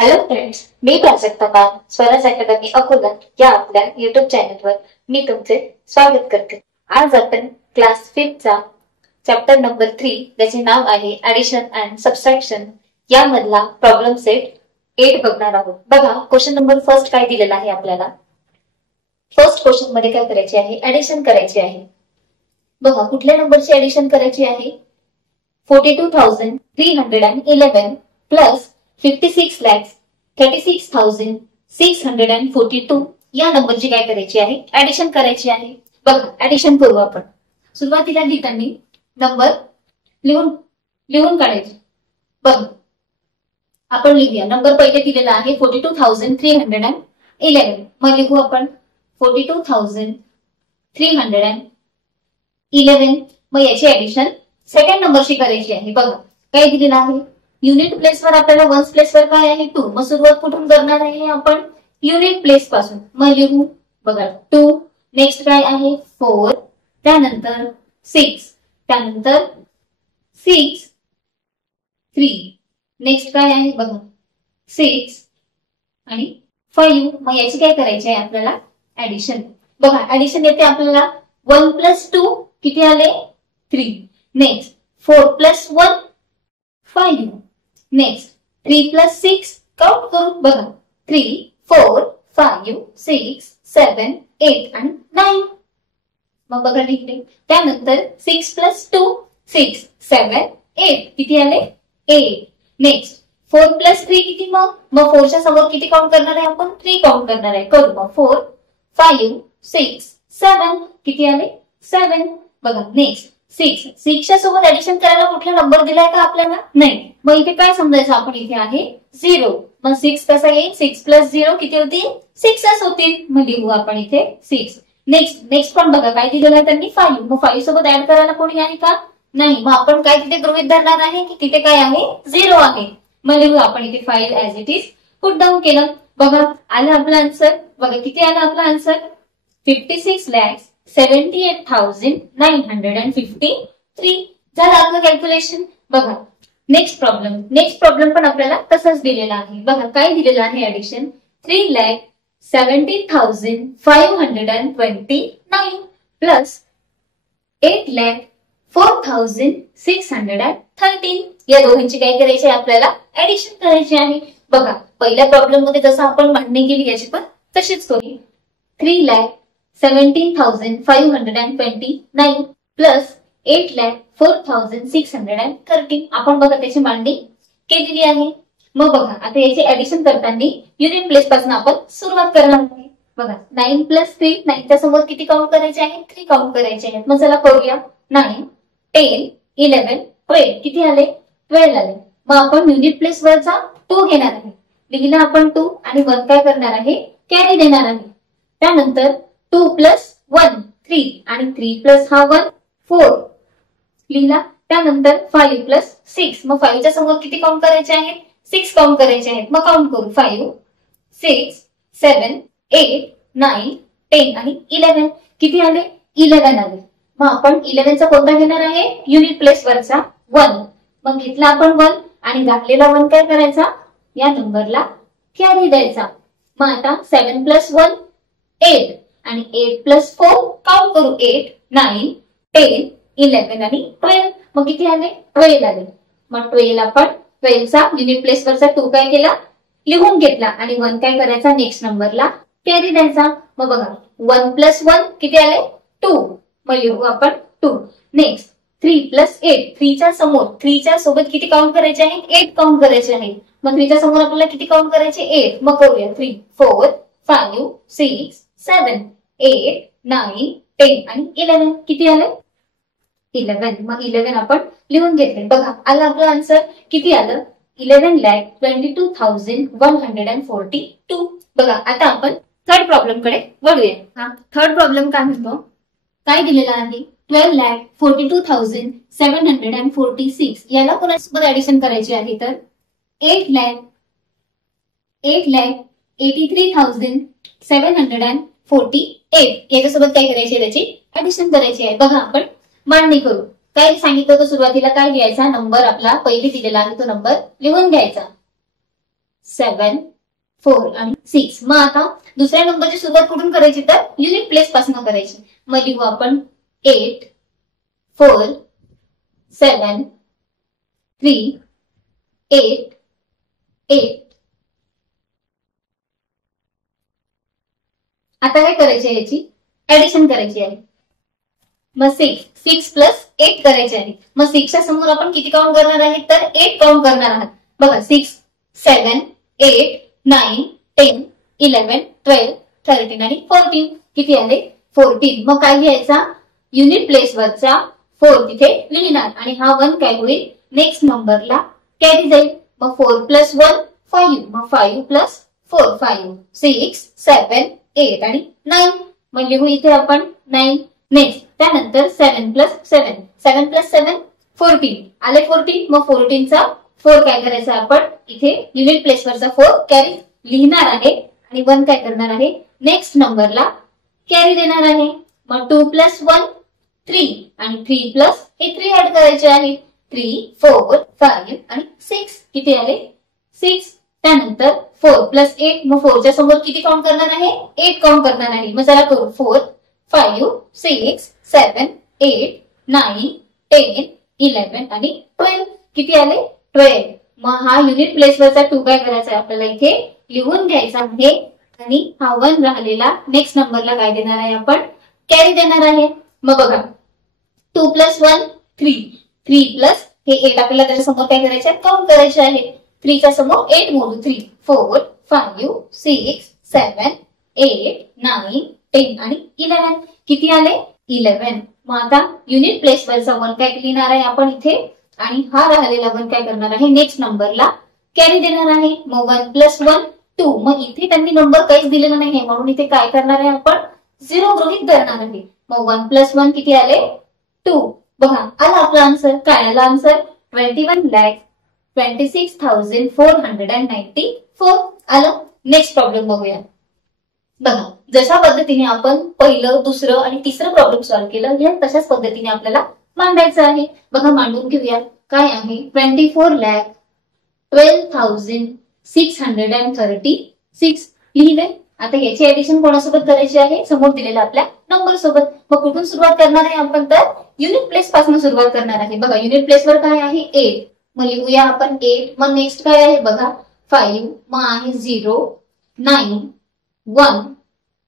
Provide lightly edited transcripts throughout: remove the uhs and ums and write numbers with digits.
Hello friends, मी प्राजक्ता पाल Swaraj academy Akola या आपल्या YouTube चॅनलवर मी तुमचे स्वागत करते। आज आपण क्लास 5 चा चॅप्टर नंबर 3 ज्याचे नाव आहे ऍडिशन अँड सबट्रॅक्शन यामधला प्रॉब्लेम सेट 8 बघणार आहोत। बघा क्वेश्चन नंबर फर्स्ट काय दिलेला आहे आपल्याला। फर्स्ट क्वेश्चन मध्ये काय करायचे आहे, ऍडिशन करायची आहे। बघा कुठल्या नंबरची ऍडिशन करायची आहे, 42,311 प्लस 56,36,642 या नंबरची काय करायची आहे, ऍडिशन करायची आहे। बघा ऍडिशन करू आपण। सुरुवातीला लिहिताना नंबर लिहून काढायचे। बघा आपण लिहूया, नंबर पहिले दिलेला आहे 42,311, मग लिहू आपण 42,311, मग याची ऍडिशन सेकंड नंबरशी करायची आहे। बघा काय दिलेलं आहे, युनिट प्लेसवर आपल्याला वन्स प्लेसवर काय आहे 2, मग सुरुवात कुठून करणार आहे आपण, युनिट प्लेस पासून। मग लिहू बघा 2, नेक्स्ट काय आहे 4, त्यानंतर 6, त्यानंतर 6 3, नेक्स्ट काय आहे बघा 6 आणि 5, मग याची काय करायची आहे आपल्याला ऍडिशन। बघा ऍडिशन येते आपल्याला 1 + 2 किती आले 3, नेक्स्ट 4 + 1 5, नेक्स्ट 3 + 6 काउंट करू बघा 3 4 5 6 7 8 आणि 9, मग बघा लिहिले। त्यानंतर 6 + 2 6 7 8 किती आले 8, नेक्स्ट 4 + 3 किती, मग 4 च्या समोर किती काउंट करणार आहे आपण 3 काउंट करणार आहे। करू मग 4 5 6 7 किती आले 7, बघा नेक्स्ट 6 च्या सोबत ऍडिशन करायला कुठला नंबर दिलाय का आपल्याला, नाही, मग इथे काय समजायचं आपण, इथे आहे 0, मग 6 कसा येईल 6 + 0 किती होतील 6च होतील, मग लिहू आपण इथे 6। नेक्स्ट पण बघा काय दिलेलं आहे त्यांनी 5, मग 5 सोबत ऍड करायला कोणी आहे का, नाही, मग आपण काय तिथे गृहीत धरणार आहे की तिथे काय आहे 0 आहे, मग लिहू आपण इथे 5 as it is put down केलं। बघा आला आपला आन्सर, बघा किती आला आपला आन्सर 56,78,953 झालं आपलं कॅल्क्युलेशन। बघा नेक्स्ट प्रॉब्लेम पण आपल्याला तसंच दिलेला आहे। बघा काय दिलेलं आहे ऍडिशन 3,17,529 प्लस 8,04,613 या दोघांची काय करायची आहे आपल्याला ऍडिशन करायची आहे। बघा पहिल्या प्रॉब्लेम मध्ये जसं आपण मांडणी केली याची पण तशीच करू, 3,17,529 प्लस 8,04,613 आपण बघा त्याची मांडणी केलेली आहे। मग बघा आता याची ऍडिशन करताना युनिट प्लेस पासून आपण सुरुवात करणार आहे। बघा 9 + 3, 9 च्या समोर किती काउंट करायचे आहे 3 काउंट करायचे आहेत, मग चला करूया 9 10 11 12 किती आले 12 आले, मग आपण युनिट प्लेस वरचा 2 घेणार आहे, लिहिला आपण 2 आणि 1 काय करणार आहे कॅरी देणार आहे। त्यानंतर 2 + 1 3 आणि 3 + हा 1 4 लिहिला। त्यानंतर 5 + 6, मग 5 च्या समोर किती काउंट करायचे आहेत 6 काउंट करायचे आहेत, मग काउंट करू 5 6 7 8 9 10 आणि 11 किती आले 11 आले, मग आपण 11 चा कोणता घेणार आहे युनिट प्लेस वरचा 1, मग घेतला आपण 1 आणि घातलेला 1 काय करायचा या नंबरला कॅरी द्यायचा। मग आता 7 + 1 8 आणि 8 + 4 काउंट करू 8 9 10 11 आणि 12, मग किती आले 12 आले, मग 12 आपण 12 चा युनिट प्लेस वरचा 2 काय केला लिहून घेतला आणि 1 काय करायचा नेक्स्ट नंबरला कॅरी द्यायचा। मग बघा 1 + 1 किती आले 2, मग लिहू आपण 2, नेक्स्ट 3 + 8, 3 च्या समोर 3 च्या सोबत किती काउंट करायचे आहे 8 काउंट करायचे आहे, मग 3 च्या समोर आपल्याला किती काउंट करायचे 8, मग करूया 3 4 5 6 7 8 9 10 आणि 11 किती आले 11, मग 11 आपण लिहून घेतले। बघा आला आपला आन्सर किती आलं 11,22,142। बघा आता आपण थर्ड प्रॉब्लेम कडे वळूया। थर्ड प्रॉब्लेम काय म्हणतो, काय दिलेला आहे 12,42,746 याला कोणासोबत ऍडिशन करायची आहे तर 8,83,748 याच्यासोबत काय करायची आहे त्याची ऍडिशन करायची आहे। बघा आपण मांडणी करू, काय सांगितलं होतं सुरुवातीला काय लिहायचा नंबर आपला पहिले दिलेला आहे तो नंबर लिहून घ्यायचा 7 4 आणि 6. मग आता दुसऱ्या नंबरची सुरुवात कुठून करायची तर युनिट प्लेस पासून करायची. मग लिहू आपण 8 4 7 3 8 8. आता काय करायची आहे, याची ऍडिशन करायची आहे. मग 6 प्लस 8 करायचे आहे. मग 6च्या समोर आपण किती काउंट करणार आहे तर 8 काउंट करणार आहात. बघा 6 7 8 9 10 11 12 13 आणि 14. किती आले 14. मग काय लिहायचा युनिट प्लेस वरचा 4 तिथे लिहिणार आणि हा 1 काय होईल नेक्स्ट नंबरला कॅरी जाईल. मग 4 प्लस 1 5. मग 5 प्लस 4 5 6 7 8 आणि 9. मग लिहू इथे आपण 9. नेक्स्ट त्यानंतर 7 प्लस 7 7 प्लस 7 14 आले 14. मग 14चा 4 काय करायचा आपण इथे युनिट प्लेस वरचा 4 कॅरी लिहिणार आहे आणि 1 काय करणार आहे नेक्स्ट नंबरला कॅरी देणार आहे. मग 2 प्लस 1 3 आणि 3 प्लस हे 3 ऍड करायचे आहे. 3 4 5 आणि 6. किती आले 6. त्यानंतर 4 प्लस 8. मग 4च्या समोर किती काउंट करणार आहे 8 काउंट करणार आहे. मग चला करू 4 5 6 7 8 9 10 11 आणि 12. किती आले 12. मग हा युनिट प्लेस वरचा 2 काय करायचा आपल्याला इथे लिहून घ्यायचा आहे आणि हा 1 राहिलेला नेक्स्ट नंबरला काय देणार आहे आपण कॅरी देणार आहे. मग बघा 2 प्लस 1 3 3 प्लस हे 8 आपल्याला त्याच्या समोर काय करायचे काउंट करायचे आहे. 3च्या समोर 8 मोजू 3 4 5 6 7 8 9 10 आणि 11. किती आले 11. मग आता युनिट प्लेस वरचा 1 काय लिहिणार आहे आपण इथे आणि हा राहिलेला 1 काय करणार आहे नेक्स्ट नंबरला कॅरी देणार आहे. मग 1 प्लस 1 2. मग इथे त्यांनी नंबर काहीच दिलेला नाही म्हणून इथे काय करणार आहे आपण 0 गृहीत धरणार आहे. मग 1 प्लस 1 किती आले 2. बघा आला आपला आन्सर. काय आला आन्सर 21,26,494 आलं. नेक्स्ट प्रॉब्लेम बघूया. बघा जशा पद्धतीने आपण पहिलं दुसरं आणि तिसरं प्रॉब्लेम सॉल्व्ह केलं या तशाच पद्धतीने आपल्याला मांडायचं आहे. बघा मांडून घेऊया. काय आहे 24,12,636 लिहिले. आता याची ऍडिशन कोणासोबत करायची आहे समोर दिलेल्या आपल्या नंबर सोबत. मग कुठून सुरुवात करणार आहे आपण तर युनिट प्लेस पासून सुरुवात करणार आहे. बघा युनिट प्लेस वर काय आहे 8. मग लिहूया आपण 8. मग नेक्स्ट काय आहे बघा 5. मग आहे 0 9 1.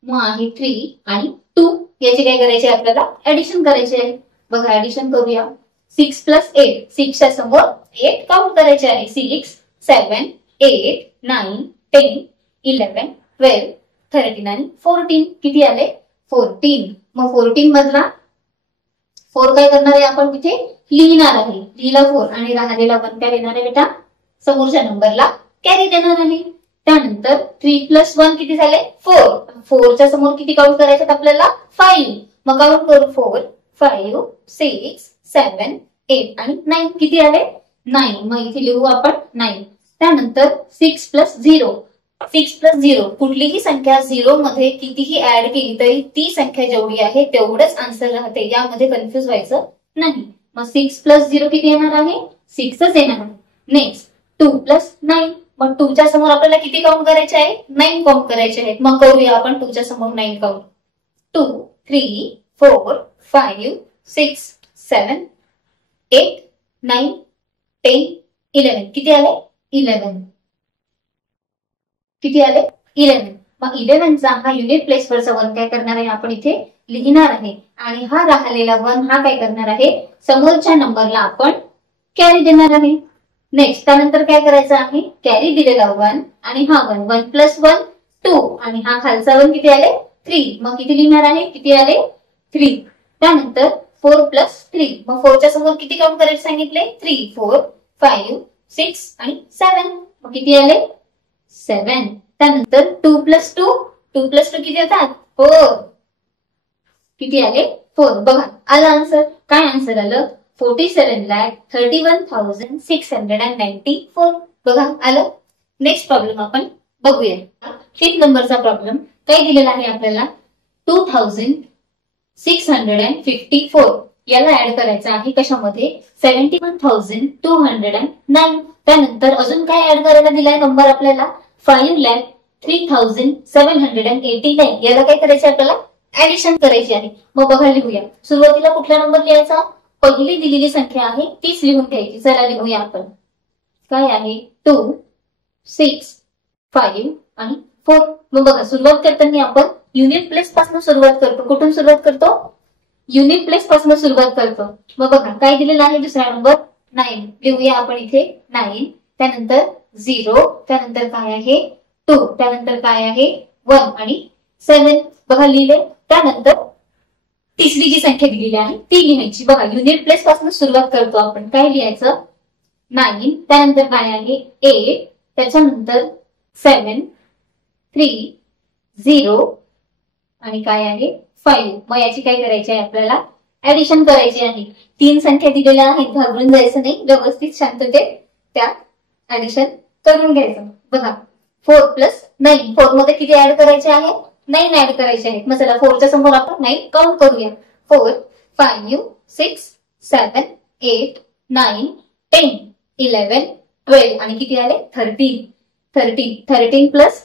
मग आहे 3 आणि 2. याची काय करायची आपल्याला ऍडिशन करायची आहे. बघा ऍडिशन करूया. 6 प्लस 8 6च्या समोर 8 काउंट करायचे आहे. 6 7 8 9 10 11 12 13 आणि 14. किती आले 14. मग 14 मधला 4 काय करणार आहे आपण तिथे लिहिणार आहे. लिहिला 4 आणि राहिलेला 1 काय देणार आहे बेटा समोरच्या नंबरला कॅरी देणार आहे. त्यानंतर 3 प्लस 1 किती झाले 4. 4च्या समोर किती काउंट करायचे आपल्याला 5. मग काउंट करू 4 5 6 7 8 आणि 9. किती आले 9. मग इथे लिहू आपण 9. त्यानंतर 6 प्लस 0 6 प्लस 0 कुठलीही संख्या 0 मध्ये कितीही ऍड केली तरी ती संख्या जेवढी आहे तेवढंच आन्सर राहते. यामध्ये कन्फ्युज व्हायचं नाही. मग 6 प्लस 0 किती येणार आहे 6च येणार आहे. Next 2 plus 9. मग 2च्या समोर आपल्याला किती काउंट करायचे आहे 9 काउंट करायचे आहेत. मग करूया आपण 2च्या समोर 9 काउंट 2 3 4 5 6 7 8 9 10 11. किती आले 11. किती आले 11. मग 11चा हा युनिट प्लेस वरचा 1 काय करणार आहे आपण इथे लिहिणार आहे आणि हा राहिलेला 1 हा काय करणार आहे समोरच्या नंबरला आपण कॅरी देणार आहे. नेक्स्ट त्यानंतर काय करायचं आहे कॅरी दिलेला 1 आणि हा 1 1 प्लस 1 2 आणि हा खालचा 1 किती आले 3. मग किती लिहिणार आहे किती आले 3. त्यानंतर 4 प्लस 3. मग 4च्या समोर किती काउंट करायचे सांगितले 3 4 5 6 आणि 7. मग किती आले 7. त्यानंतर 2 प्लस 2 2 प्लस 2 किती होतात 4. किती आले 4. बघा आला आन्सर. काय आन्सर आलं 47,31,694. बघा आलं. नेक्स्ट प्रॉब्लेम आपण बघूया. 5 नंबरचा प्रॉब्लेम काय दिलेला आहे आपल्याला 2654. याला ऍड करायचं आहे कशामध्ये 71,209. त्यानंतर अजून काय ऍड करायला दिलाय नंबर आपल्याला 5,03,789. याला काय करायचं आपल्याला ऍडिशन करायची आहे. मग बघा लिहूया. सुरुवातीला कुठला नंबर लिहायचा, पहिली दिलेली संख्या आहे तीच लिहून घ्यायची. चला लिहूया आपण. काय आहे 2, 6, 5 आणि 4. मग बघा सुरुवात करताना आपण युनिट प्लेस पासून सुरुवात करतो. कुठून सुरुवात करतो, युनिट प्लेस पासून सुरुवात करतो. मग बघा काय दिलेला आहे दुसरा नंबर 9. लिहूया आपण इथे 9. त्यानंतर 0, त्यानंतर काय आहे 2, त्यानंतर काय आहे 1 आणि 7. बघा लिहिले. त्यानंतर तिसरी जी संख्या दिलेली आहे ती लिहायची. बघा युनिट प्लेस पासून सुरुवात करतो आपण. काय लिहायचं 9, त्यानंतर काय आहे 8, त्याच्यानंतर 7, 3, 0 आणि काय आहे 5. मग याची काय करायची आहे आपल्याला ऍडिशन करायची आहे. 3 संख्या दिलेल्या आहेत, घाबरून जायचं नाही, व्यवस्थित शांततेत त्या ऍडिशन करून घ्यायचं. बघा 4 प्लस 9, 4 मध्ये किती ऍड करायचे आहे 9 ऍड करायचे आहेत. मग चला 4च्या समोर आपण 9 काउंट करूया. 4, 5, 6, 7, 8, 9, 10, 11, 12 आणि किती आले 13 प्लस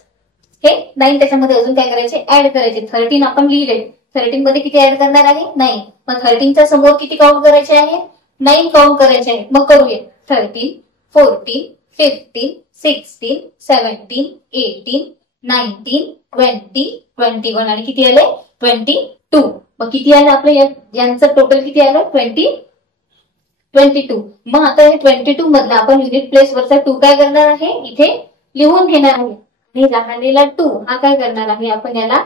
हे 9 त्याच्यामध्ये अजून काय करायचे ऍड करायचे. 13 आपण लिहिले. 13 मध्ये किती ऍड करणार आहे 9. मग 13च्या समोर किती काउंट करायचे आहे 9 काउंट करायचे आहे. मग करूया 13, 14, 15, 16, 17, 18, 19, 20, 21 आणि किती आले 22. मग किती आलं आपलं यांचं टोटल किती आलं 22. मग आता हे 22 मधला आपण युनिट प्लेस वरचा 2 काय करणार आहे इथे लिहून घेणार आहे. आणि राहिलेला 2 हा काय करणार आहे आपण याला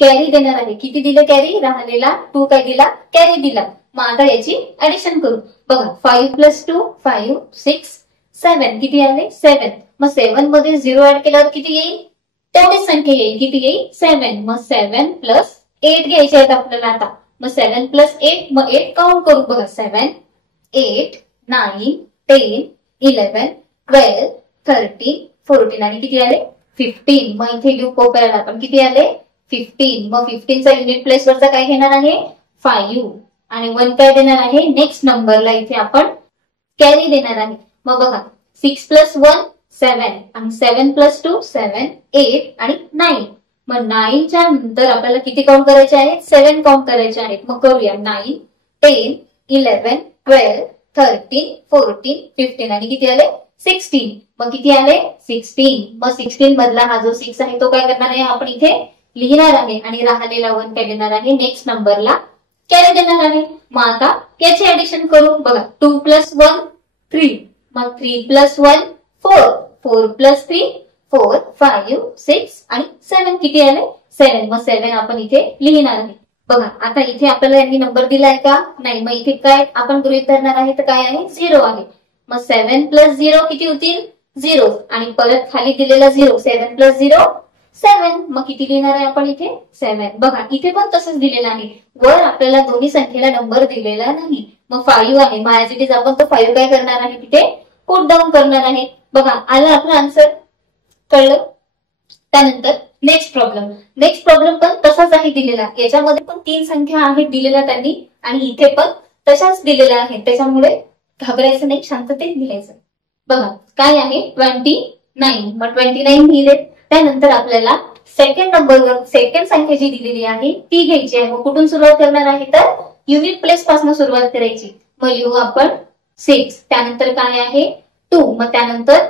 कॅरी देणार आहे. किती दिलं कॅरी, राहिलेला 2 काय दिला कॅरी दिला. मग आता याची ऍडिशन करू. बघा 5 प्लस 2 5, 6, 7 किती आले 7. मग 7 मध्ये 0 ऍड केल्यावर किती येईल तेवढीच संख्या येईल. किती येईल 7. मग 7 प्लस 8 घ्यायचे आहेत आपल्याला आता. मग 7 प्लस 8, मग 8 काउंट करू. बघा 7, 8, 9, 10, 11, 12, 13, 14 आणि किती आले 15. मग इथे लिहू कोपऱ्याला आपण किती आले 15. मग 15चा युनिट प्लेस वरचा काय घेणार आहे 5 आणि 1 काय देणार आहे नेक्स्ट नंबरला इथे आपण कॅरी देणार आहे. मग बघा 6 प्लस 1 7 आणि 7 प्लस 2 7, 8 आणि 9. मग 9च्या नंतर आपल्याला किती काउंट करायचे आहेत 7 काउंट करायचे आहेत. मग करूया 9, 10, 11, 12, 13, 14, 15 आणि किती आले 16. मग किती आले 16. मग 16 मधला हा जो 6 आहे तो काय करणार आहे आपण इथे लिहिणार आहे आणि राहिलेला 1 काय देणार आहे नेक्स्ट नंबरला कॅरी देणार आहे. मग आता याची ऍडिशन करू. बघा 2 प्लस 1 3, मग 3 प्लस 1 4, 4 प्लस 3 4, 5, 6 आणि 7 किती आले 7. मग 7 आपण इथे लिहिणार आहे. बघा आता इथे आपल्याला यांनी नंबर दिलाय का नाही. मग इथे काय आपण गृहीत धरणार आहे तर काय आहे 0 आहे. मग 7 प्लस 0 किती होतील 0 आणि परत खाली दिलेला 0. 7 प्लस 0 7. मग किती लिहिणार आहे आपण इथे 7. बघा इथे पण तसंच दिलेलं आहे. वर आपल्याला दोन्ही संख्येला नंबर दिलेला नाही. मग 5 आहे. मग ऍज इट इज आपण तो 5 काय करणार आहे तिथे पुट डाऊन करणार आहे. बघा आलं आपलं आन्सर, कळलं. त्यानंतर नेक्स्ट प्रॉब्लेम पण तसाच आहे दिलेला. याच्यामध्ये पण 3 संख्या आहेत दिलेल्या त्यांनी आणि इथे पण तशाच दिलेल्या आहेत. त्याच्यामुळे घाबरायचं नाही, शांततेत लिहायचं. बघा काय आहे 29. मग 29 लिहिले. त्यानंतर आपल्याला सेकंड नंबरवर सेकंड संख्या जी दिलेली आहे ती घ्यायची आहे. मग कुठून सुरुवात करणार आहे तर युनिट प्लेस पासून सुरुवात करायची. मग लिहू आपण 6, त्यानंतर काय आहे 2, मग त्यानंतर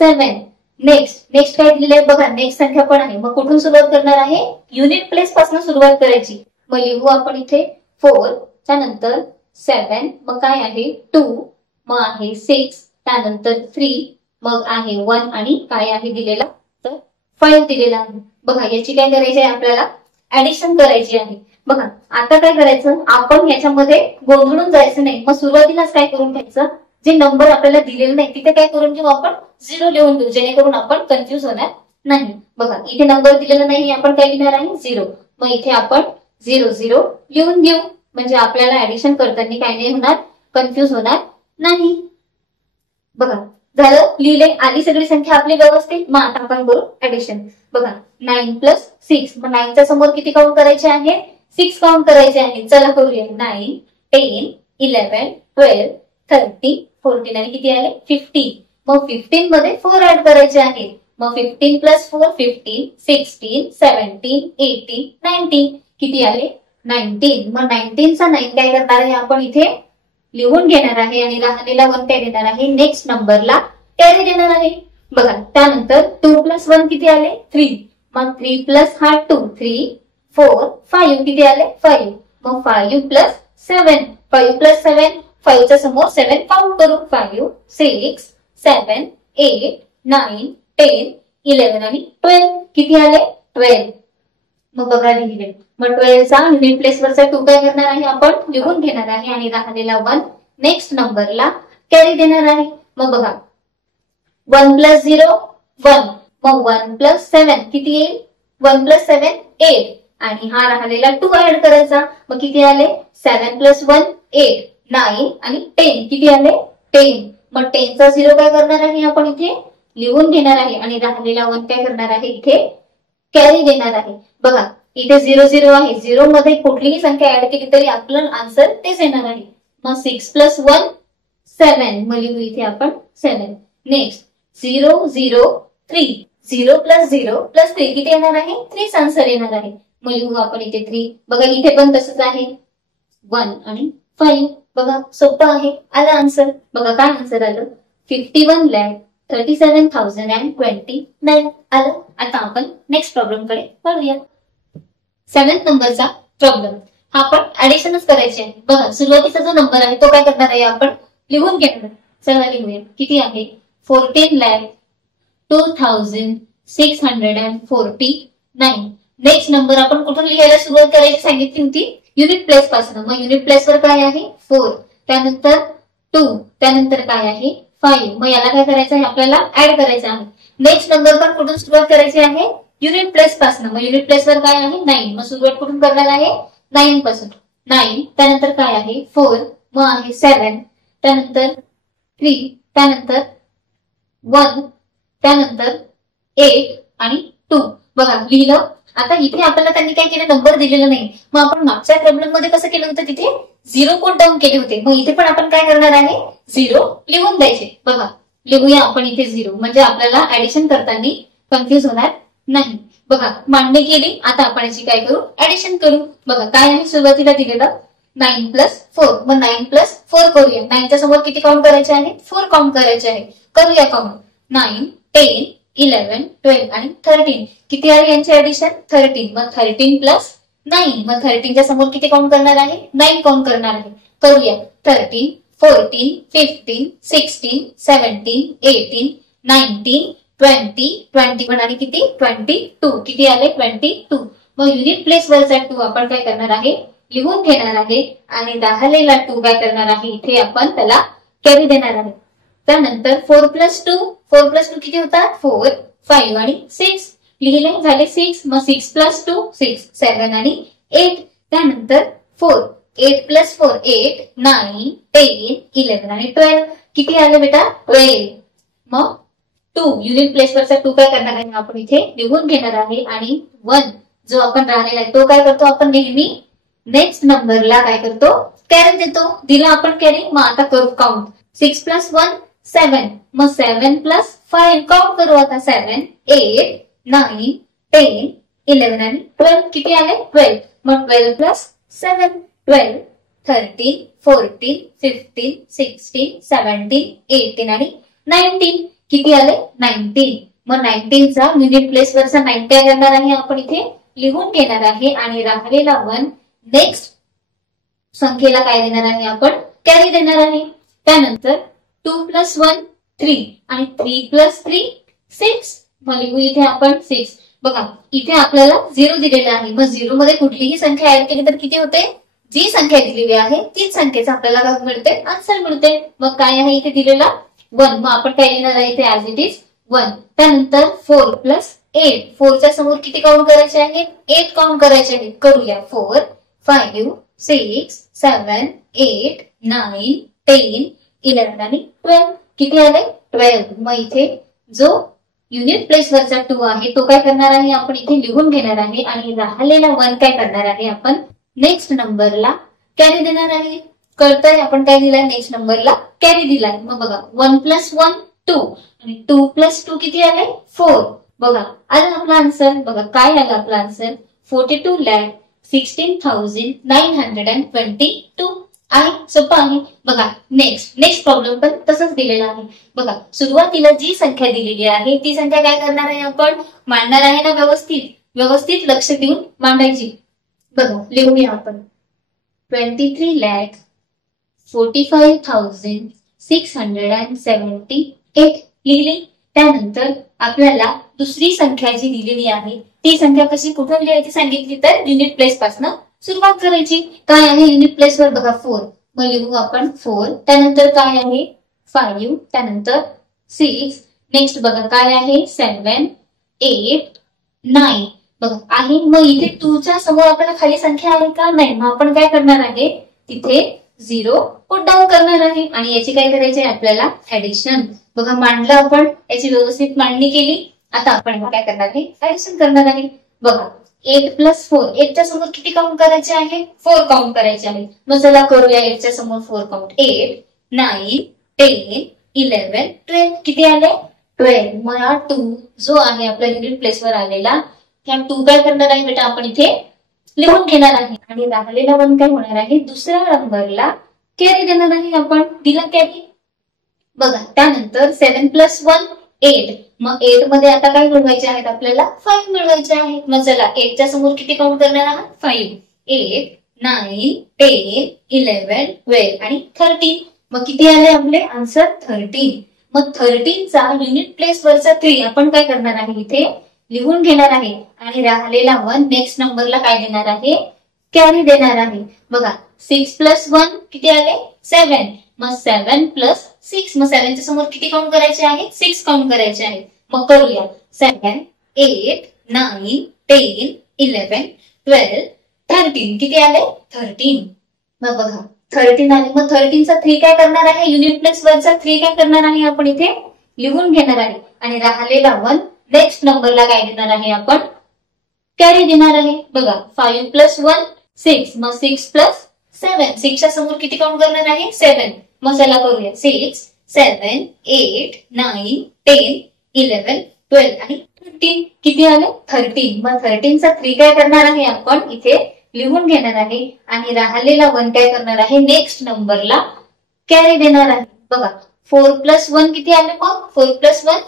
7. नेक्स्ट काय दिलेलं आहे बघा नेक्स्ट संख्या पण आहे. मग कुठून सुरुवात करणार आहे युनिट प्लेस पासून सुरुवात करायची. मग लिहू आपण इथे 4, त्यानंतर 7, मग काय आहे 2, मग आहे 6, त्यानंतर 3, मग आहे 1 आणि काय आहे दिलेला तर 5 दिलेला आहे. बघा याची काय करायची आहे आपल्याला ऍडिशन करायची आहे. बघा आता काय करायचं आपण याच्यामध्ये गोंधळून जायचं नाही. मग सुरुवातीलाच काय करून घ्यायचं जे नंबर आपल्याला दिलेले नाही तिथे काय करून घेऊ आपण 0 लिहून घेऊ जेणेकरून आपण कन्फ्युज होणार नाही. बघा इथे नंबर दिलेला नाही आपण काय लिहिणार आहे 0. मग इथे आपण 0 0 लिहून घेऊ म्हणजे आपल्याला ऍडिशन करताना काय नाही होणार कन्फ्युज होणार नाही. बघा झालं लिहिले, आली सगळी संख्या आपली व्यवस्थित. मग आता आपण करू ऍडिशन. बघा 9 + 6, मग 9च्या समोर किती काउंट करायचे आहे 6 काउंट करायचे आहे. चला करूया 9 10, 11, 12, 30, 14 आणि किती आले 15. मग 15 मध्ये 4 ऍड करायचे आहे. मग 15 प्लस 4 15, 16, 17, 18, 19 किती आले 19. मग 19 चा 9 काय करणार आहे आपण इथे लिहून घेणार आहे आणि राहिलेला 1 काय देणार आहे नेक्स्ट नंबरला कॅरी देणार आहे. बघा त्यानंतर 2 प्लस 1 किती आले 3. मग 3 प्लस हा 2 3 4 5 किती आले 5. मग 5 प्लस 7 5 प्लस 7 5 च्या समोर 7 काउंट करू 5 6 7 8 9 10 11 आणि 12 किती आले 12. मग बघा लिहिले. मग 12 चा युनिट प्लेस वरचा 2 काय करणार आहे आपण लिहून घेणार आहे आणि राहिलेला 1 नेक्स्ट नंबरला कॅरी देणार आहे. मग बघा 1 प्लस 0 1. मग 1 प्लस 7 किती येईल 1 प्लस 7 8 आणि हा राहिलेला 2 ऍड करायचा. मग किती आले 7 प्लस 1 8 9 आणि 10 किती आले 10. मग 10 चा 0 काय करणार आहे आपण इथे लिहून घेणार आहे आणि राहिलेला 1 काय करणार आहे इथे कॅरी देणार आहे. बघा इथे 0 0 आहे 0 मध्ये कुठलीही संख्या ऍड केली तरी आपलं आन्सर तेच येणार आहे. मग 6 प्लस 1 7 मग लिहू इथे आपण 7. नेक्स्ट 0 0 3 0 प्लस 0 प्लस 3 किती येणार आहे 3 आन्सर येणार आहे. मग लिहू आपण इथे 3. बघा इथे पण तसंच आहे 1 आणि 5. बघा सोपं आहे आलं आन्सर. बघा काय आन्सर आलं 51,37,029 आलं. आता आपण नेक्स्ट प्रॉब्लेम कडे वळूया. 7th नंबरचा प्रॉब्लेम हा आपण ऍडिशनच करायचे आहे. बघा सुरुवातीचा जो नंबर आहे तो काय करणार आहे आपण लिहून घेणार. चला लिहूया किती आहे 14,02,649. नेक्स्ट नंबर आपण कुठून लिहायला सुरुवात करायची सांगितली होती युनिट प्लेस पासून. मग युनिट प्लेस वर काय आहे 4 त्यानंतर 2 त्यानंतर काय आहे 5. मग याला काय करायचं आहे आपल्याला ऍड करायचं आहे. नेक्स्ट नंबर पण कुठून सुरुवात करायची आहे युनिट प्लेस पासून. मग युनिट प्लेस वर काय आहे 9. मग सुरुवात कुठून करणार आहे 9 पासून. 9 त्यानंतर काय आहे 4 मग आहे 7 त्यानंतर 3 त्यानंतर 1 त्यानंतर 8 आणि 2. बघा लिहिलं. आता इथे आपल्याला त्यांनी काय केलं नंबर दिलेला नाही. मग आपण मागच्या प्रॉब्लेम मध्ये कसं केलं होतं तिथे 0 कोट डाऊन केले होते. मग इथे पण आपण काय करणार आहे 0 लिहून द्यायचे. बघा लिहूया आपण इथे 0 म्हणजे आपल्याला ऍडिशन करताना कन्फ्युज होणार नाही. बघा मांडणी केली. आता आपण याची काय करू ऍडिशन करू. बघा काय आहे सुरुवातीला दिलेलं 9 प्लस 4. मग 9 प्लस 4 करूया. 9 च्या समोर किती काउंट करायचे आहे 4 काउंट करायचे आहे. करूया काउंट 9 10 11 12 आणि 13 किती आहे यांचे ऍडिशन 13. मग 13 प्लस 9 मग 13 च्या समोर किती काउंट करणार आहे 9 काउंट करणार आहे. करूया 13 14 15 16 17 18 19 20 21 आणि किती 22 किती आले 22. मग युनिट प्लेस वरचा 2 आपण काय करणार आहे लिहून घेणार आहे आणि राहिलेला 2 काय करणार आहे इथे आपण त्याला कॅरी देणार आहे. त्यानंतर 4 प्लस 2 किती होतात 4 5 आणि 6 लिहिले झाले 6. मग 6 प्लस 2 6 7 आणि 8 त्यानंतर 4 8 प्लस 4 8 9 10 11 आणि 12 किती आले बेटा 12. मग 2 युनिट प्लेस वरचा 2 काय करणार आहे आपण इथे लिहून घेणार आहे आणि 1 जो आपण राहिलेला आहे तो काय करतो आपण नेहमी नेक्स्ट नंबरला काय करतो कॅरी देतो. दिला आपण कॅरी. मग आता करू काउंट 6 प्लस 1 7 मग 7 प्लस 5 काउंट करू आता 7 8 9 10 11 आणि 12 किती आले 12. मग 12 प्लस 7 12 13 14 15 16 17 18 आणि 19 किती आले 19. मग 19 चा युनिट प्लेस वरचा 9 काय करणार आहे आपण इथे लिहून घेणार आहे आणि राहिलेला 1 नेक्स्ट संख्येला काय देणार आहे आपण कॅरी देणार आहे. त्यानंतर 2 प्लस 1 3 आणि 3 प्लस 3 6 मग लिहू इथे आपण 6. बघा इथे आपल्याला 0 दिलेला आहे. मग 0 मध्ये कुठलीही संख्या ऍड केली तर किती होते जी संख्या दिलेली आहे तीच संख्येचा आपल्याला काय मिळते आन्सर मिळते. मग काय आहे इथे दिलेला 1 मग आपण काय लिहिणार आहे इथे ऍज इट इज 1. त्यानंतर 4 प्लस 8 4 च्या समोर किती काउंट करायचे आहे 8 काउंट करायचे आहे. करूया 4 5 6 7 8 9 10 11 आणि 12 किती आले 12. मग इथे जो युनिट प्लेस वरचा 2 आहे तो काय करणार आहे आपण इथे लिहून घेणार आहे आणि राहिलेला 1 काय करणार आहे आपण नेक्स्ट नंबरला कॅरी देणार आहे. कळतंय आपण काय दिलाय, नेक्स्ट नंबरला कॅरी दिलाय. मग बघा 1 + 1 2 आणि 2 + 2 किती आले 4. बघा आला आपला आन्सर. बघा काय आला आपला आन्सर 42,16,922 आहे. सोपं आहे. बघा नेक्स्ट प्रॉब्लेम पण तसंच दिलेला आहे. बघा सुरुवातीला जी संख्या दिलेली आहे ती संख्या काय करणार आहे आपण, मांडणार आहे ना व्यवस्थित लक्ष देऊन मांडायची. बघा लिहूया आपण 23,45,678 लिहिली. त्यानंतर आपल्याला दुसरी संख्या जी दिलेली आहे ती संख्या कशी कुठून लिहायची सांगितली तर युनिट प्लेस पासून सुरुवात करायची. काय आहे युनिट प्लेस वर बघा 4. मग लिहू आपण 4. त्यानंतर काय आहे 5. त्यानंतर 6. नेक्स्ट बघा काय आहे 7 8 9. बघा आहे. मग इथे 2 च्या समोर आपल्याला खाली संख्या आहे का नाही. मग आपण काय करणार आहे तिथे 0 पुट डाऊन करणार आहे आणि याची काय करायची आहे आपल्याला ऍडिशन. बघा मांडलं आपण, याची व्यवस्थित मांडणी केली. आता आपण काय करणार आहे ऍडिशन करणार आहे. बघा 8 + 4. 8 च्या समोर किती काउंट करायचे आहे 4 काउंट करायचे आहे. मग चला करूया 8 च्या समोर 4 काउंट. 8 9 10 11 12 किती आले 12. मग हा 2 जो आहे आपल्या युनिट प्लेसवर आलेला त्या 2 काय करणार आहे बेटा आपण इथे लिहून घेणार आहे आणि राहिलेला 1 काय होणार आहे दुसऱ्या नंबरला कॅरी देणार आहे. आपण दिला कॅरी. बघा त्यानंतर 7 + 1 8. मग 8 मध्ये आता काय मिळवायचे आहेत आपल्याला 5 मिळवायचे आहे. मग चला 8 च्या समोर किती काउंट करणार आहात 5. 8 9 10 11 12 आणि 13. मग किती आले आपले आन्सर 13. मग 13 चा युनिट प्लेस वरचा 3 आपण काय करणार आहे इथे लिहून घेणार आहे आणि राहिलेला 1 नेक्स्ट नंबरला काय देणार आहे कॅरी देणार आहे. बघा 6 + 1 किती आले 7. मग 7 + 6. मग 7 च्या समोर किती काउंट करायचे आहे 6 काउंट करायचे आहे. मग करूया 7 8 9 10 11 12 13 किती आले 13. मग बघा 13 आले. मग 13 चा 3 काय करणार आहे युनिट प्लेस वरचा 3 काय करणार आहे आपण इथे लिहून घेणार आहे आणि राहिलेला 1 नेक्स्ट नंबरला काय देणार आहे आपण कॅरी देणार आहे. बघा 5 + 1 6. मग 6 + 7. 6 च्या समोर किती काउंट करणार आहे 7. मग चला करूया 6 7 8 9 10 11 12 आणि 13 किती आले 13. मग 13 चा 3 काय करणार आहे आपण इथे लिहून घेणार आहे आणि राहिलेला 1 काय करणार आहे नेक्स्ट नंबरला कॅरी देणार आहे. बघा 4 + 1 किती आले मग 4 + 1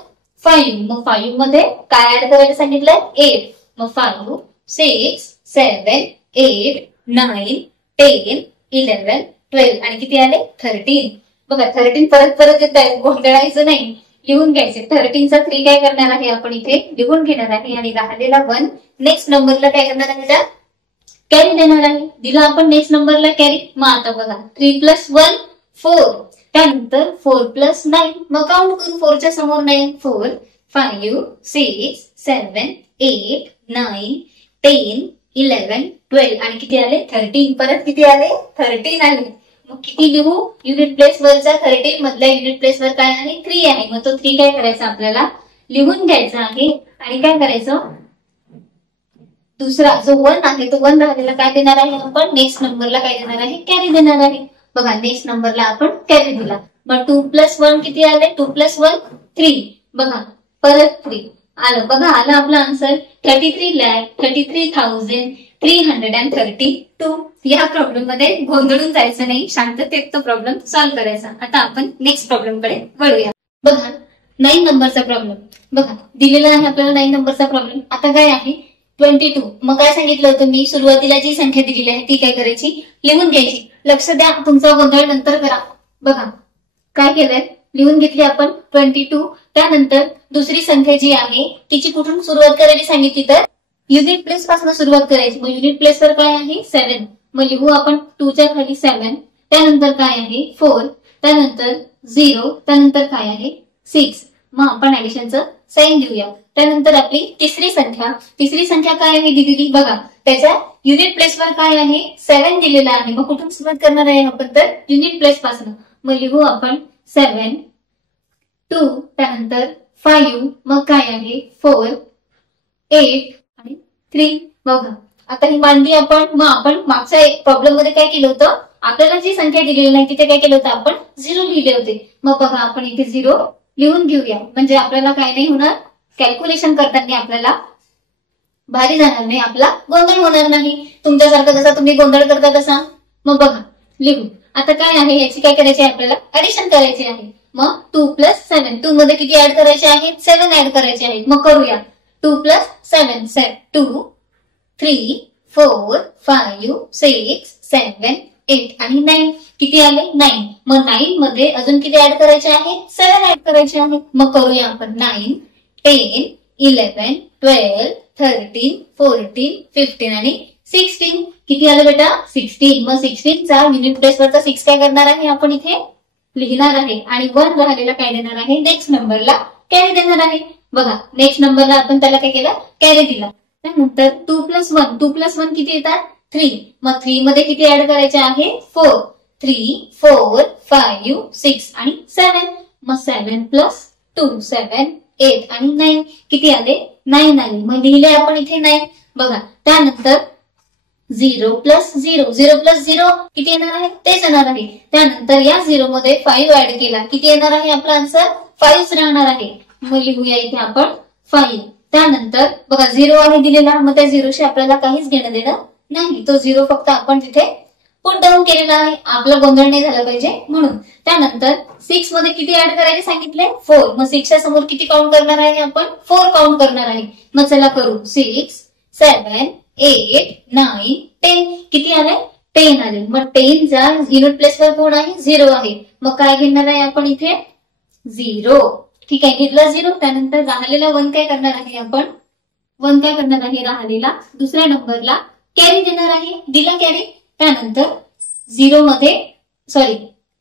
5. मग 5 मध्ये काय ऍड करायला सांगितलंय 8. मग 5 6 7 8 9 10 11 12 आणि किती आले 13. बघा 13 परत येत आहे गोंधळायचं नाही लिहून घ्यायचे. 13 चा 3 काय करणार आहे आपण इथे लिहून घेणार आहे आणि राहिलेला 1 नेक्स्ट नंबरला काय करणार आहे कॅरी देणार आहे. दिला आपण नेक्स्ट नंबरला कॅरी. मग आता बघा 3 + 1 4. त्यानंतर 4 + 9. मग काउंट करू 4 च्या समोर 9 4 5 6 7 8 9 10 11 12 आणि किती आले 13. परत किती आले 13 आले. मग किती लिहू युनिट प्लेस वरचा 13 मधल्या युनिट प्लेस वर काय आहे 3 आहे. मग तो 3 काय करायचा आपल्याला लिहून घ्यायचा आहे आणि काय करायचं दुसरा जो 1 आहे तो 1 राहिलेला काय देणार आहे आपण नेक्स्ट नंबरला काय देणार आहे कॅरी देणार आहे. बघा नेक्स्ट नंबरला आपण कॅरी दिला. मग 2 + 1 किती आले 2 + 1 3. बघा परत 3 आलं. बघा आलं आपला आन्सर 33,33,332. या प्रॉब्लेम मध्ये गोंधळून जायचं नाही, शांततेत तो प्रॉब्लेम सॉल्व्ह करायचा. आता आपण नेक्स्ट प्रॉब्लेम कडे वळूया. बघा 9 नंबरचा प्रॉब्लेम. बघा दिलेला आहे आपल्याला 9 नंबरचा प्रॉब्लेम. आता काय आहे 22. मग काय सांगितलं होतं मी सुरुवातीला जी संख्या दिलेली आहे ती काय करायची लिहून घ्यायची. लक्ष द्या तुमचा गोंधळ नंतर करा. बघा काय केलंय लिहून घेतली आपण 22. त्यानंतर दुसरी संख्या जी आहे तिची कुठून सुरुवात करायची सांगितली तर युनिट प्लेस पासून सुरुवात करायची. मग युनिट प्लेस वर काय आहे 7. मग लिहू आपण 2 च्या खाली 7. त्यानंतर काय आहे 4. त्यानंतर 0. त्यानंतर काय आहे 6. मग आपण ऍडिशनचं साइन देऊया. त्यानंतर आपली तिसरी संख्या काय आहे दिलेली. बघा त्याच्या युनिट प्लेसवर काय आहे 7 दिलेला आहे. मग कुठून सुरुवात करणार आहे आपण तर युनिट प्लेस पासून. मग लिहू आपण 7 2. त्यानंतर 5. मग काय आहे 4 8 आणि 3. बघा आता ही मांडली आपण. मग आपण मागच्या एक प्रॉब्लेम मध्ये काय केलं होतं आपल्याला जी संख्या दिलेली नाही तिथे काय केलं होतं आपण 0 लिहिले होते. मग बघा आपण इथे 0 लिहून घेऊया, म्हणजे आपल्याला काय नाही होणार, कॅल्क्युलेशन करताना आपल्याला भारी जाणार नाही, आपला गोंधळ होणार नाही. तुमच्यासारखं जसा तुम्ही गोंधळ करता तसा. मग बघा लिहू. आता काय आहे, याची काय करायची आहे, आपल्याला ऍडिशन करायची आहे. मग 2 + 7, 2 मध्ये किती ऍड करायचे आहेत, 7 ऍड करायचे आहेत. मग करूया. 2 + 7, 2, 3, 4, 5, 6, 7, 8 आणि 9. किती आले, 9. मग 9 मध्ये अजून किती ऍड करायचे आहेत, 7 ऍड करायचे आहेत. मग करूया आपण. 9, 10, 11, 12, 13, 14, 15 आणि 16. किती आलं बेटा, 16. मग 16 चा युनिट प्लेसवरचा 6 काय करणार आहे, आपण इथे लिहिणार आहे. आणि 1 राहिलेला काय देणार आहे, नेक्स्ट नंबरला कॅरी देणार आहे. बघा नेक्स्ट नंबरला आपण त्याला काय केलं, कॅरी दिला. त्यानंतर 2 + 1, 2 + 1 किती येतात, 3. मग 3 मध्ये किती ऍड करायचे आहे, 4. 3, 4, 5, 6 आणि 7. मग 7 + 2, 7, 8 आणि 9. किती आले, 9 आले. मग लिहिले आपण इथे 9. बघा त्यानंतर 0 + 0, 0 + 0 किती येणार आहे, तेच येणार आहे. त्यानंतर या 0 मध्ये 5 ऍड केला, किती येणार आहे, आपला आन्सर 5 राहणार आहे. मग लिहूया इथे आपण 5. त्यानंतर बघा 0 आहे दिलेला, मग त्या 0शी आपल्याला काहीच घेणं देणं नाही. तो 0 फक्त आपण तिथे पुट डाऊन केलेला आहे, आपला गोंधळ नाही झाला पाहिजे म्हणून. त्यानंतर 6 मध्ये किती ऍड करायचे सांगितले, 4. मग 6 च्या समोर किती काउंट करणार आहे, आपण 4 काउंट करणार आहे. मग चला करू. 6, 7, 8, 9, 10. किती आले, 10 आले. मग 10 चा युनिट प्लेसवर कोण आहे, 0 आहे. मग काय घेणार आहे आपण इथे, 0. ठीक आहे, घेतला 0. त्यानंतर राहिलेला 1 काय करणार आहे, आपण 1 काय करणार आहे, राहिलेला दुसऱ्या नंबरला कॅरी देणार आहे. दिला कॅरी. त्यानंतर 0 मध्ये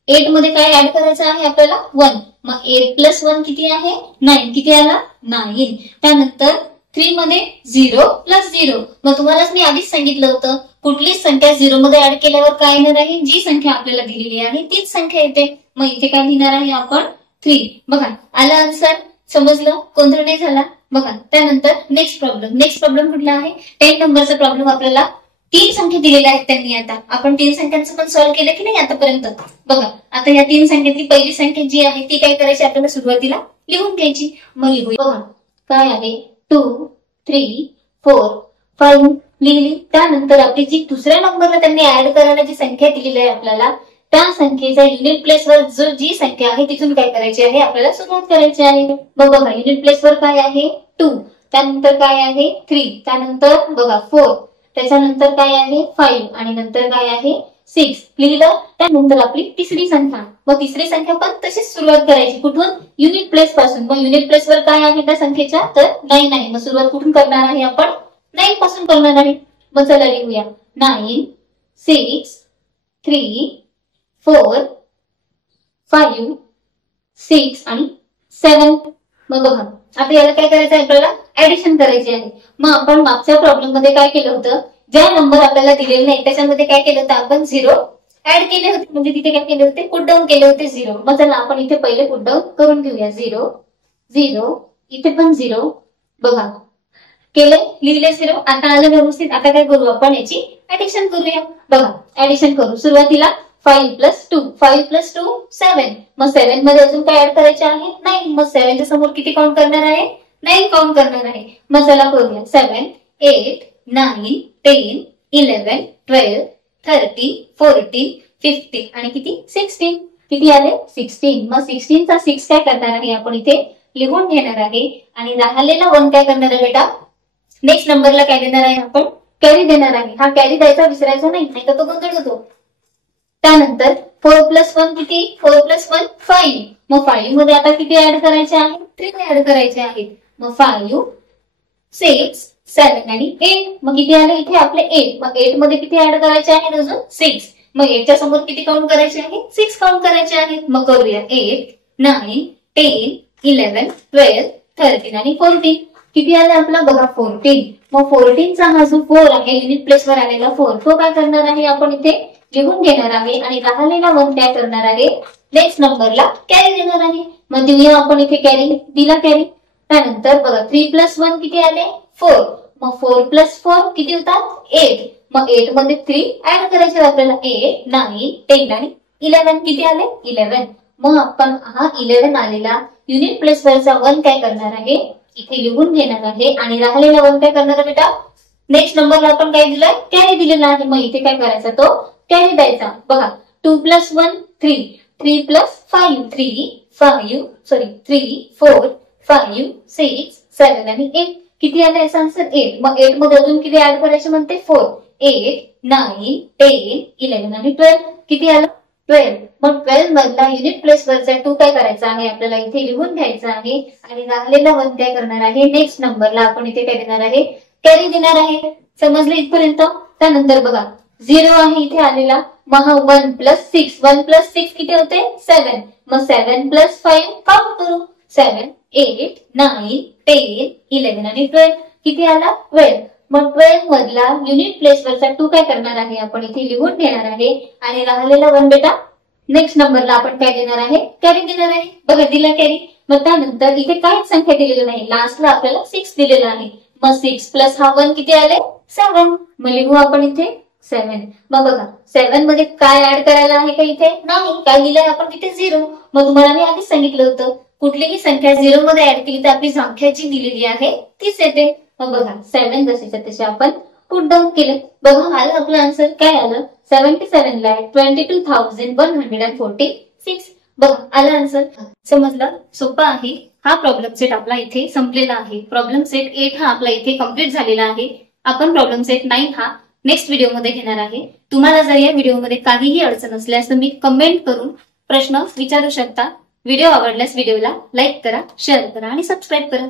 8 मध्ये काय ऍड करायचं आहे आपल्याला, 1. मग 8 + 1 किती आहे, 9. किती आला, 9. त्यानंतर 3 मध्ये 0 + 0. मग तुम्हालाच मी आधीच सांगितलं होतं, कुठलीच संख्या 0 मध्ये ऍड केल्यावर काय येणार आहे, जी संख्या आपल्याला दिलेली आहे तीच संख्या येते. मग इथे काय लिहिणार आहे आपण, 3. बघा आला आन्सर. समजलं, गोंधळ नाही झाला. बघा त्यानंतर नेक्स्ट प्रॉब्लेम कुठला आहे, 10 नंबरचा प्रॉब्लेम. आपल्याला 3 संख्या दिलेल्या आहेत त्यांनी. आता आपण 3 संख्यांचं पण सॉल्व्ह केलं की नाही आतापर्यंत. बघा आता या 3 संख्येतली पहिली संख्या जी आहे ती काय करायची, आपल्याला सुरुवातीला लिहून घ्यायची. मग लिहूया. बघा काय आहे, 2, 3, 4, 5 लिहिली. त्यानंतर आपली जी दुसऱ्या नंबरला त्यांनी ऍड करायला जी संख्या दिलेली आहे आपल्याला, त्या संख्येच्या युनिट प्लेसवर जी संख्या आहे तिथून काय करायची आहे, आपल्याला सुरुवात करायची आहे. मग बघा युनिट प्लेसवर काय आहे, 2. त्यानंतर काय आहे, 3. त्यानंतर बघा 4. त्याच्यानंतर काय आहे, 5. आणि नंतर काय आहे, 6 लिहिलं. त्यानंतर आपली तिसरी संख्या. मग तिसरी संख्या पण तशीच सुरुवात करायची. कुठून, युनिट प्लेस पासून. मग युनिट प्लेसवर काय आहे त्या संख्येच्या, तर 9 आहे. मग सुरुवात कुठून करणार आहे, आपण 9 पासून करणार आहे. मग चला लिहूया. 9, 6, 3, 4, 5, 6 आणि 7. मग बघा आता याला काय करायचं आहे, आपल्याला ऍडिशन करायची आहे. मग आपण मागच्या प्रॉब्लेम मध्ये काय केलं होतं, ज्या नंबर आपल्याला दिलेले नाही त्याच्यामध्ये काय केलं होतं, आपण 0 ऍड केले होते. म्हणजे तिथे काय केले होते, पुट डाऊन केले होते 0. मग चला आपण इथे पहिले पुट डाऊन करून घेऊया. 0, 0, इथे पण 0. बघा केले, लिहिले 0. आता आलं व्यवस्थित. आता काय करू, आपण याची ऍडिशन करूया. बघा ऍडिशन करू. सुरुवातीला 5 + 2, 5 + 2 7. मग 7 मध्ये अजून काय ऍड करायचे आहे, 9. मग 7 च्या समोर किती काउंट करणार आहे, 9 काउंट करणार आहे. मग चला करूया. 7, 8, 9, 10, 11, 12, 13, 14, 15 आणि किती, 16. किती आले, 16. मग 16 चा 6 काय करणार आहे, आपण इथे लिहून घेणार आहे. आणि राहिलेला 1 काय करणार आहे बेटा, नेक्स्ट नंबरला काय देणार आहे, आपण कॅरी देणार आहे. हा कॅरी द्यायचा विसरायचा नाही, नाही तर तो गोंधळ होतो. त्यानंतर 4 + 1 किती, 4 + 1 5. मग 5 मध्ये आता किती ऍड करायचे आहेत, 3 ऍड करायचे आहेत. मग 5, 6, 7 आणि 8. मग किती आले इथे आपले 8. मग 8 मध्ये किती ऍड करायचे आहेत, अजून 6. मग 8 च्या समोर किती काउंट करायचे आहेत, 6 काउंट करायचे आहेत. मग करूया. 8, 9, 10, 11, 12, 13 आणि 14. किती आले आपला, बघा 14. मग 14 चा हा जो 4 आहे युनिट प्लेसवर आलेला 4, तो काय करणार आहे, आपण इथे लिहून घेणार आहे. आणि राहिलेला 1 काय करणार आहे, नेक्स्ट नंबरला कॅरी देणार आहे. मग देऊया आपण इथे कॅरी. दिला कॅरी. त्यानंतर बघा 3 + 1 किती आले, 4. मग 4 + 4 किती होतात, 8. मग 8 मध्ये 3 ऍड करायचे आपल्याला. 8, 9, 10 आणि 11 किती आले? 11. मग आपण हा 11 आलेला युनिट प्लेस वरचा 1 काय करणार आहे? इथे लिहून घेणार आहे आणि राहिलेला 1 काय करणार आहे बेटा? नेक्स्ट नंबरला आपण काय दिलाय? कॅरी दिलेला आहे. मग इथे काय करायचा? तो कॅरी द्यायचा. बघा 2 + 1 3, 3 + 5 3, 3 4 5 6 7 आणि 8 किती आलं याचा आन्सर? 8. मग 8 मध्ये अजून किती ऍड करायचे म्हणते? 4, 8, 9, 10, 11 आणि 12 किती आलं? 12. मग 12 मधला युनिट प्लेस वरचा 2 काय करायचा आहे? आपल्याला इथे लिहून घ्यायचा आहे आणि राहिलेला 1 काय करणार आहे? नेक्स्ट नंबरला आपण इथे काय देणार आहे? कॅरी देणार आहे. समजलं इथपर्यंत? त्यानंतर बघा 0 आहे इथे आलेला. मग 1 + 6, 1 + 6 किती होते? 7. मग 7 + 5 काउंट करू. 7, 8, 9, 10, 11 आणि 12 किती आला? 12. मग 12 मधला युनिट प्लेस वरचा 2 काय करणार आहे? आपण इथे लिहून घेणार आहे आणि राहिलेला 1 बेटा नेक्स्ट नंबरला आपण काय देणार आहे? कॅरी देणार आहे. बघा दिला कॅरी. मग त्यानंतर इथे काहीच संख्या दिलेली नाही. लास्टला आपल्याला 6 दिलेला आहे. मग 6 + हा 1 किती आले? 7. मग लिहू आपण इथे 7. मग बघा 7 मध्ये काय ऍड करायला आहे का इथे? नाही. काय लिहिलंय आपण तिथे? 0. मग तुम्हाला मी आधीच सांगितलं होतं कुठलीही संख्या 0 मध्ये ऍड केली तर आपली संख्या जी दिलेली आहे तीच येते. मग बघा 7 जसेच्या तसे आपण पुट डाऊन केले. बघा आलं आपलं आन्सर. काय आलं? 77,22,146. बघा आलं आन्सर. समजलं? सोपं आहे. हा प्रॉब्लेम सेट आपला इथे संपलेला आहे. प्रॉब्लेम सेट 8 हा आपला इथे कम्प्लीट झालेला आहे. आपण प्रॉब्लेम सेट 9 हा नेक्स्ट व्हिडिओमध्ये घेणार आहे. तुम्हाला जर या व्हिडिओमध्ये काहीही अडचण असल्यास तुम्ही कमेंट करून प्रश्न विचारू शकता. व्हिडिओ आवडल्यास व्हिडिओला लाईक करा, शेअर करा आणि सबस्क्राईब करा.